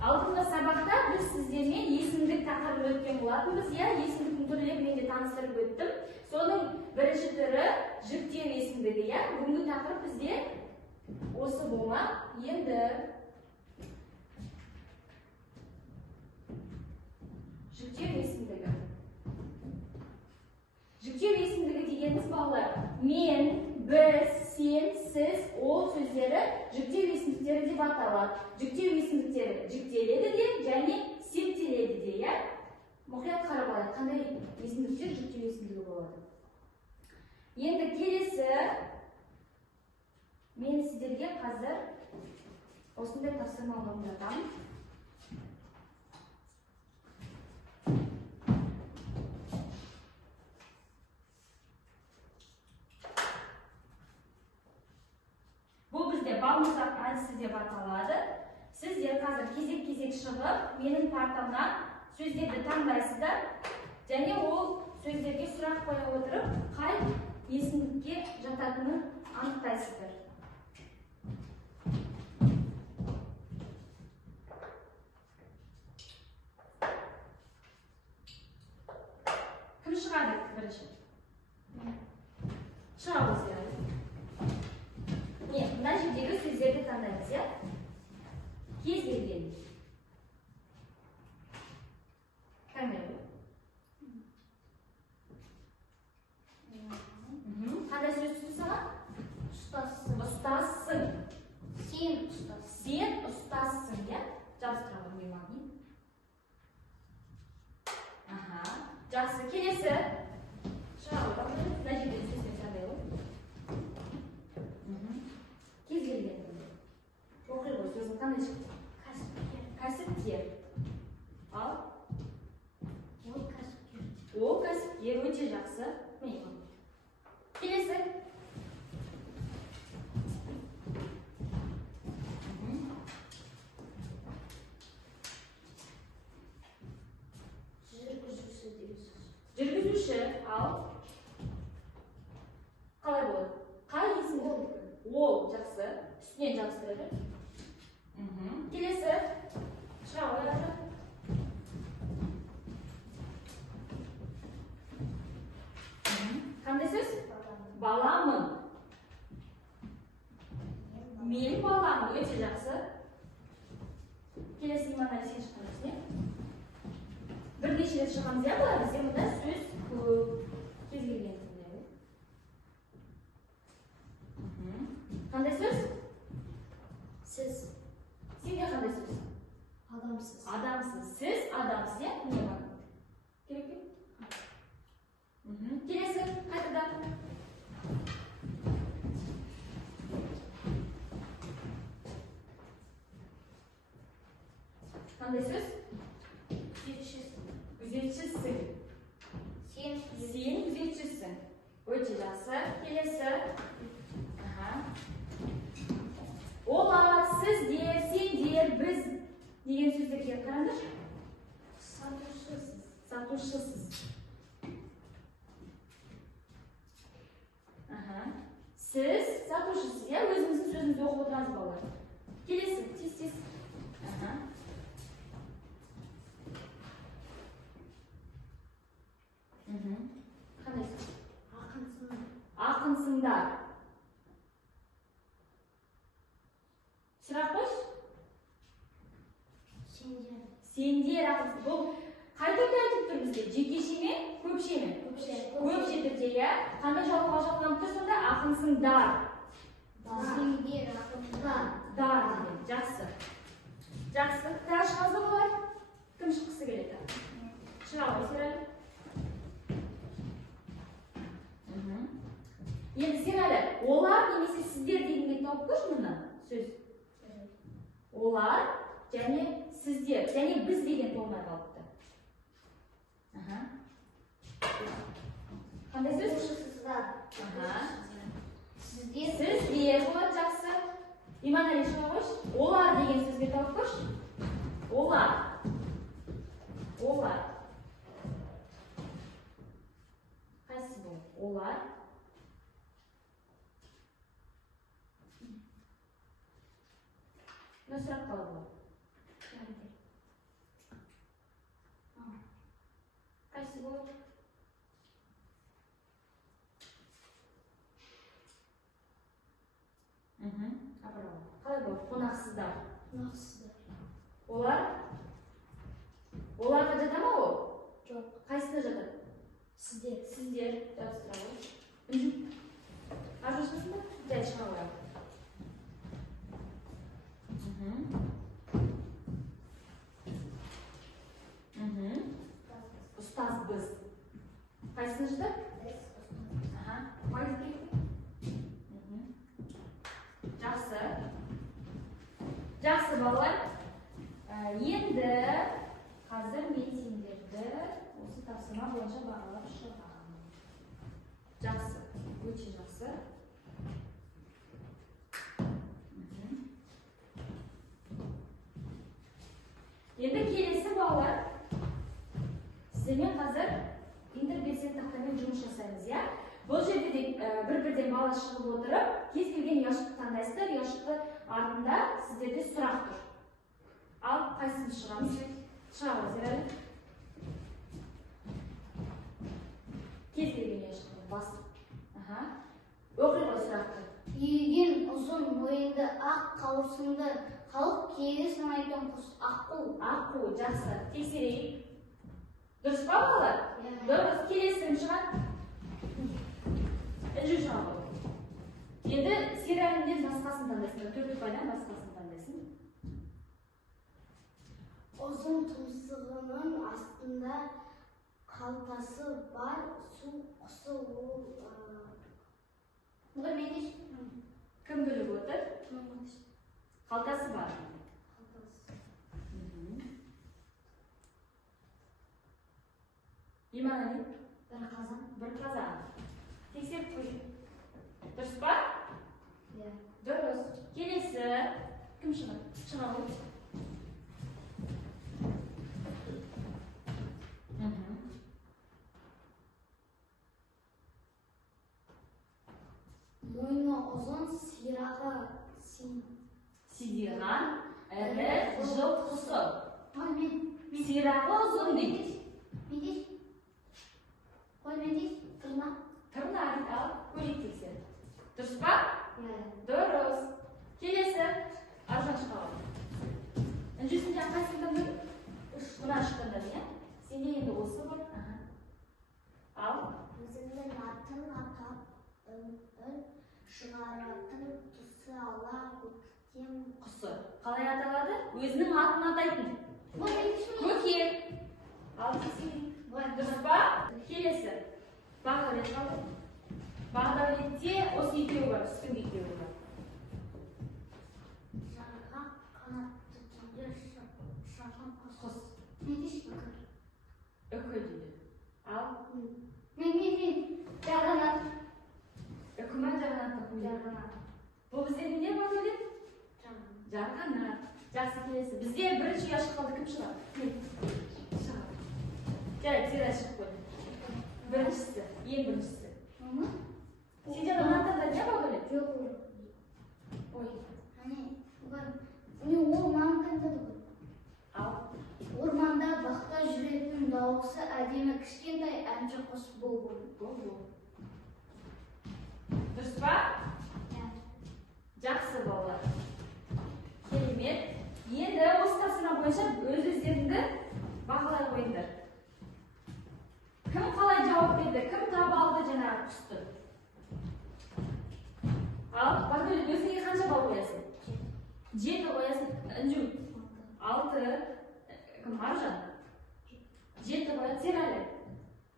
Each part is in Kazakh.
Алдыңғы сабақта біз сіздермен есімдік тақырыбын өткен болатынбыз. Есімдіктің түрлерімен де таныстырып өттім. Соның бірінші түрі жіктер есімдігі. Бүгінгі тақырып бізде осы болмақ. Енді жіктер есімдігі. Жіктер есімдігі дегеніміз балалар, мен, біз, сен, сіз, ол сөздері жіктер есімдіктері деп аталады. Жіктер есімдіктері жіктеледі де, және септеледі де, мұқият қарап алайық, қандай есімдіктер жіктер есімдігі болады. Енді келесі, мен сіздерге қазір осындай тапсырма орындатамын. Балмұздақ әдісі деп аталады. Сіздер қазір кезек-кезек шығып, менің партамнан сөздерді таңдайсыздар, және ол сөздерге сұрақ қоя отырып, қай есімдікке жататынын анықтайсыздар. Кім шығады бірінші? Шыға өздері. Мына жердегі сөздерді таңдаймыз, кез келген. Таңдаймыз. Қандай сөз түсті саған? Ұстассың. Ұстассың. Сен ұстассың. Сен ұстассың, жабыстырамын мемағын. Жақсы, келесі. Шыға өтіп, мына жердегі сөздерді таңдаймыз. Кез келген. Оқи ғой, сөзің қандай шықты? Кәсіпкер. Кәсіпкер. Ал? Ол кәсіпкер. Ол кәсіпкер, өте жақсы. Келесі. Жүргізуші. Ал? Қалай болады? Қай есім болды? Ол жақсы. Үстінен жабыстырады. Келесі. Шыға қояды. Қандай сөз? Баламын. Мен баламын. Өте жақсы. Келесі иманай сен шыққанысың. Бірнеше рет шығамыз, бұлар бізде мұнда сөз көп. Кез келген. Қандай сөз? Сіз. Сенде қандай сөз? Адамсыз. Адамсыз. Сіз адамсыз, не бар? Керек пе? Келесі, қайтадан. Қандай сөз? Күзетшісің. Сен күзетшісің. Өте жақсы. Келесі. Олар, сіздер, сендер, біз деген сөздерге қараңдар. Сатушысыз. Сатушысыз. Сіз сатушысыз, өзіңіздің сөзіңізді оқып отырасыз балалар. Келесі, тез-тез. Қандай сөз? Ақынсыңдар. Сұрақ қойшы? Сендер ақынсың. Бұл қай түрде айтып тұр бізге? Жекеше ме? Көпше ме? Көпше түрде, Қандай жалпыға жалпыланып тұр сонда? Ақынсыңдар. Сендер ақынсыңдар. Дар деген. Жақсы. Жақсы. Тағы шығазды болар? Кім шыққысы келеді? Шыға өздері. Енді сен әлі, олар немесе сіздер дегенге тауып көрші мұнда сөз. Олар және сіздер, және біз деген болмай қалыпты. Қандай сөз? Сіздер болады, жақсы. Иманали шыға қойшы. Олар деген сөзге тауып көрші. Олар. Қайсысы бұл? Олар. Сұрақ қалады. bu? Қалай бұл? Қонақсыздар. Оларға жата ма ол? Жоқ. Қайсына жатады? Сіздер. Жабыстыра ғой. Аржасың ба? Жай шыға қояйық. Ұстаз біз. Қайсына жатады? Қайсы кетті? Жақсы балалар. Енді қазір мен сендерді осы тапсырма бойынша бағалап шығамын. Жақсы, өте жақсы. Енді келесі балалар. Сіздермен қазір интербелсенді тақтамен жұмыс жасаймыз, я? Бұл жерде де бір-бірден бала шығып отырып, кез келген ұяшықты таңдайсыздар, ұяшықты артында сіздерде сұрақ тұр. Ал қайсымыз шығамыз? Шығамыз, әрі? Кез келген ұяшықты басып. Оқи ғой сұрақты. Үйген ұзын мойынды ақ қауырсынды халық киелі санайтын құс аққу. Аққу, жақсы. Тексерейік. Дұрыс па балалар? Дұрыс. Келесі кім шығады? Інжу шығады. Енді сериалінден басқасын таңдайсың. Төртбайдан басқасын таңдайсың. Ұзын тұмсығының астында қалтасы бар су құсы ол. Кім біліп отыр? Қалтасы бар. Иманы не? Бір қазан. Тексеріп қойып. Дұрыс па? Дұрыс. Келесі. Кім шығады? Шығады. Мойны ұзын сирағы сидиған ірі жыл құсы. Сирағы ұзын дейді. Тырнақ дейді, ал көрейік тексер. Дұрыс па? Дұрыс. Келесі. Аржан шығады. Үнжесінде қайсыңдан бөліп? Мына шыққандан, иә? Сенде енді осы бар. Ал? Өзіңнің атын атап шығаратын тұсы ала көктем құсы. Қалай аталады? Өзінің атын атайтын. Көке. Ал тексерейік. Дұрыс па? Келесі. Бағдәулет қалды. Бағдәулетте осы екеуі бар, үстіңгі екеуі бар. Жарғақ қанатты түнде шағын құс. Үкі дейді. Ал? Жарғанат. Үкі ма жарғанатты қойды? Бұл бізде не Бағдәулет? Жарғанат. Жақсы, келесі. Бізде бірінші ұяшық қалды, кім шығады? Шығады. Жарайды, сен шығып қойды. Біріншісі, ең біріншісі. Сенден ұнатында не Бағдәулет? Жоқ. Ой. Ол маңқында да бұл. Ал? Орманда бақта жүретін дауысы әдемі кішкентай әнші құс бұл. Дұрыс па? Жақсы балалар. Керемет. Енді осы тапсырма бойынша өз-өздеріңді бағалай қойыңдар. Кім қалай жауап берді? Кім таба алды жаңағы құсты? Ал, Бағдәулет, өзіңе қанша бал қоясың? 7 қоясың. Інжу. 6. Кім? Аржан. 7 қоясың. Сен әлі?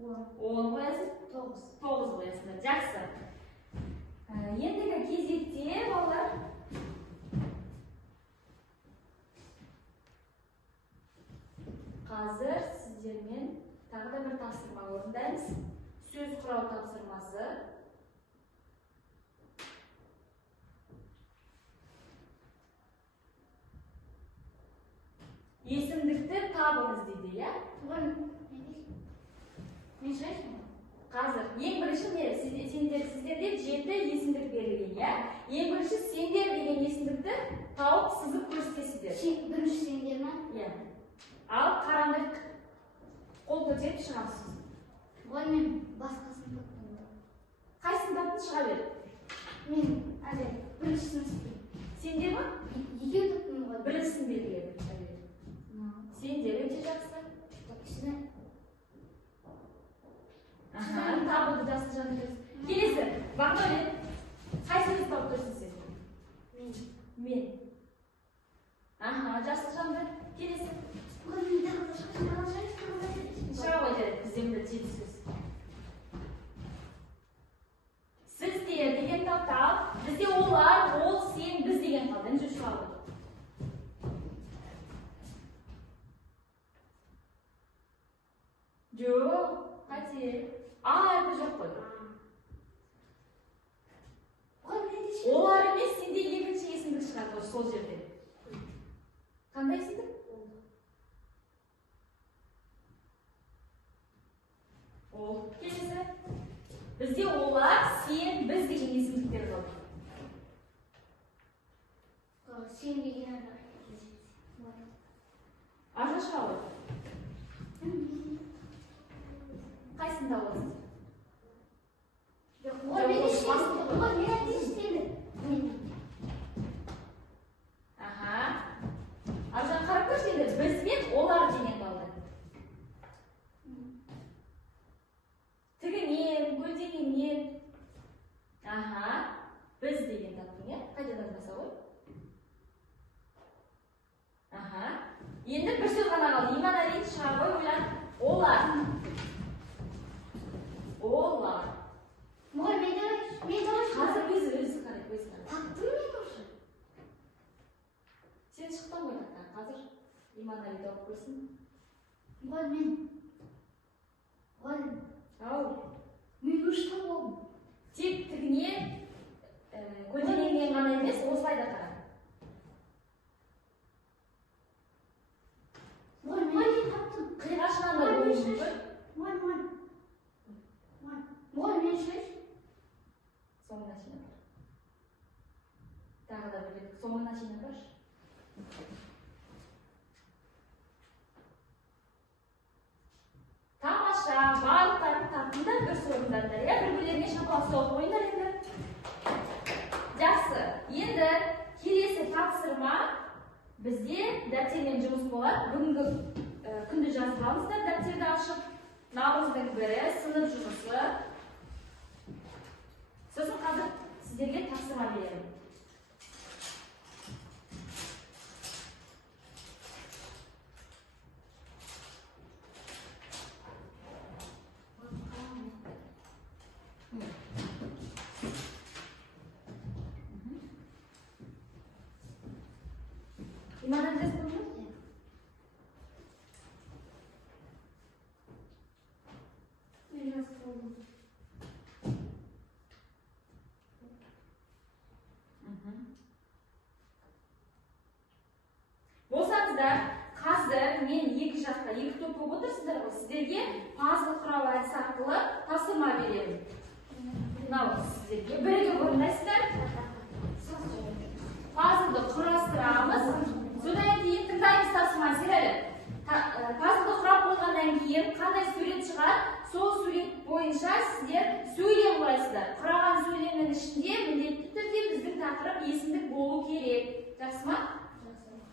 10 қоясың. 9 қоясың. Жақсы. Ендігі кезекте балалар. Қазір сіздермен тағы да бір тапсырма орындаймыз. Сөз құрау тапсырмасы. Есімдікті табыңыз дейді, я? Қазір, ең бірінші сіздерде 7 есімдік берілген, я? Ең бірінші сендер деген есімдікті тауып сызып көрсетесіздер. Бірінші сендер ме? Ал қараңдар қол көтеріп шығамыз. Мұғалім басқасын таптым. Қайсысын таптың, шыға бер. Мен әлі біріншісін істеймін. Сенде ма? Екеу таптым мұғалім. Біріншісін белгіле. Сенде өте жақсы. Ішіне Табылды жасы жаныңыз. Келесі, Бағдәулет. Қайсыңыз тауып тұрсың сен? Мен. Жасы жанды. Келесі. Шыға ғой жарайды, бізден бір жеті сөз. Сіздер деген таптап, бізде олар, ол, сен, біз деген қалды. Үнсіз шыға ғой. Жоқ, қате. Әрпі жоқ қой. Олар емес, сенде екінші есімдік шығады сол жерде. Қандай есімдік? Ол. Келесі. Бізде олар, сен, біз деген есімдіктер қалды. Сен деген Аржа шыға ғой. Қайсында оласың? Аржан қарап көрші енді, біз бен олар деген қалды. Тігінен, көлденеңнен. Біз деген таптың, е? Қайдадан баса ғой? Енді бір сөз ғана қалды. Иманәлин шыға ғой, ойлан. Олар. Олар. Мұғалім, мен Қазір өзі қарай. таптым мен осы. Сен шықтың ғой тақтан. Қазір Иманәлин тауып көрсін. Мұғалім, мен ұштым болдым. Тек тігінен, көлденеңнен ғана емес, осылай да қара. Мұғалім, таптым. Қиғашынан да болуы мүмкін. Мұғалім, мен шеш. Соңына шейін бар. Тағы да бөлек. Соңына шейін бар. Тамаша, барлықтарын таптыңдар, бір орындардар. Бір-бірлеріне шапалақ соғып ойындар енді. Жақсы. Енді келесі тапсырма бізде дәптермен жұмыс болады. Бүгінгі күнді жазып алыңыздар, дәптерді ашып. Наурыздың бірі, сынып жұмысы. Сосын қазір сіздерге тапсырма беремін. Иманәлин жаздың ба? Мен жазып болдым. Болсаңыздар, қазір мен екі жақта, екі топ болып отырсыздар ғой, сіздерге пазл құралы әдісі арқылы тапсырма беремін. Мынау сіздерге бірге орындайсыздар. Пазлды құрастырамыз. Содан кейін тыңдаймыз тапсырманы сіздер. Пазлды құрап қойғаннан кейін қандай сурет шығар, сол сурет бойынша сіздер сөйлем құрайсыздар. Құраған сөйлемнің ішінде міндетті түрде біздің тақырып есімдік болу керек. Жақсы ма?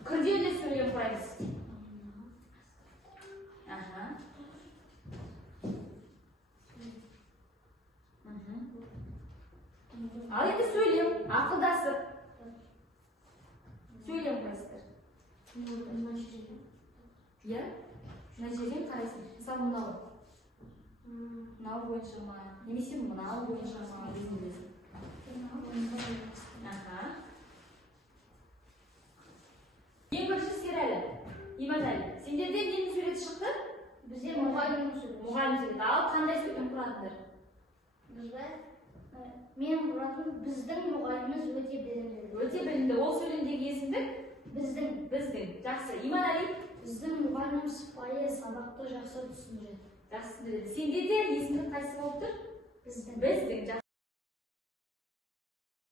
Күрделі сөйлем құраймыз. Ал енді сөйлем, ақылдасып. Сөйлем құрайсыздар. Иә? Нәтижеден қарайсың. Мысалы мынау. Мынау бойынша ма? Немесе мынау бойынша ма? Ең бірінші Серәлі, Иманәлин. Сендерде ненің суреті шықты? Бізде мұғалімнің сөйлем. Мұғалім сурет. Ал қандай сөйлем құрадыңдар? Мен құрадым, біздің мұғаліміміз өте білімді. Өте білімді. Ол сөйлемдегі есімдік? Біздің. Жақсы. Иманәлин? Біздің мұғалімім сыпайы, сабақты жақсы түсіндіреді. Жақсы түсіндіреді. Сенде де есімдік қайсы болып тұр? Біздің. Жақсы.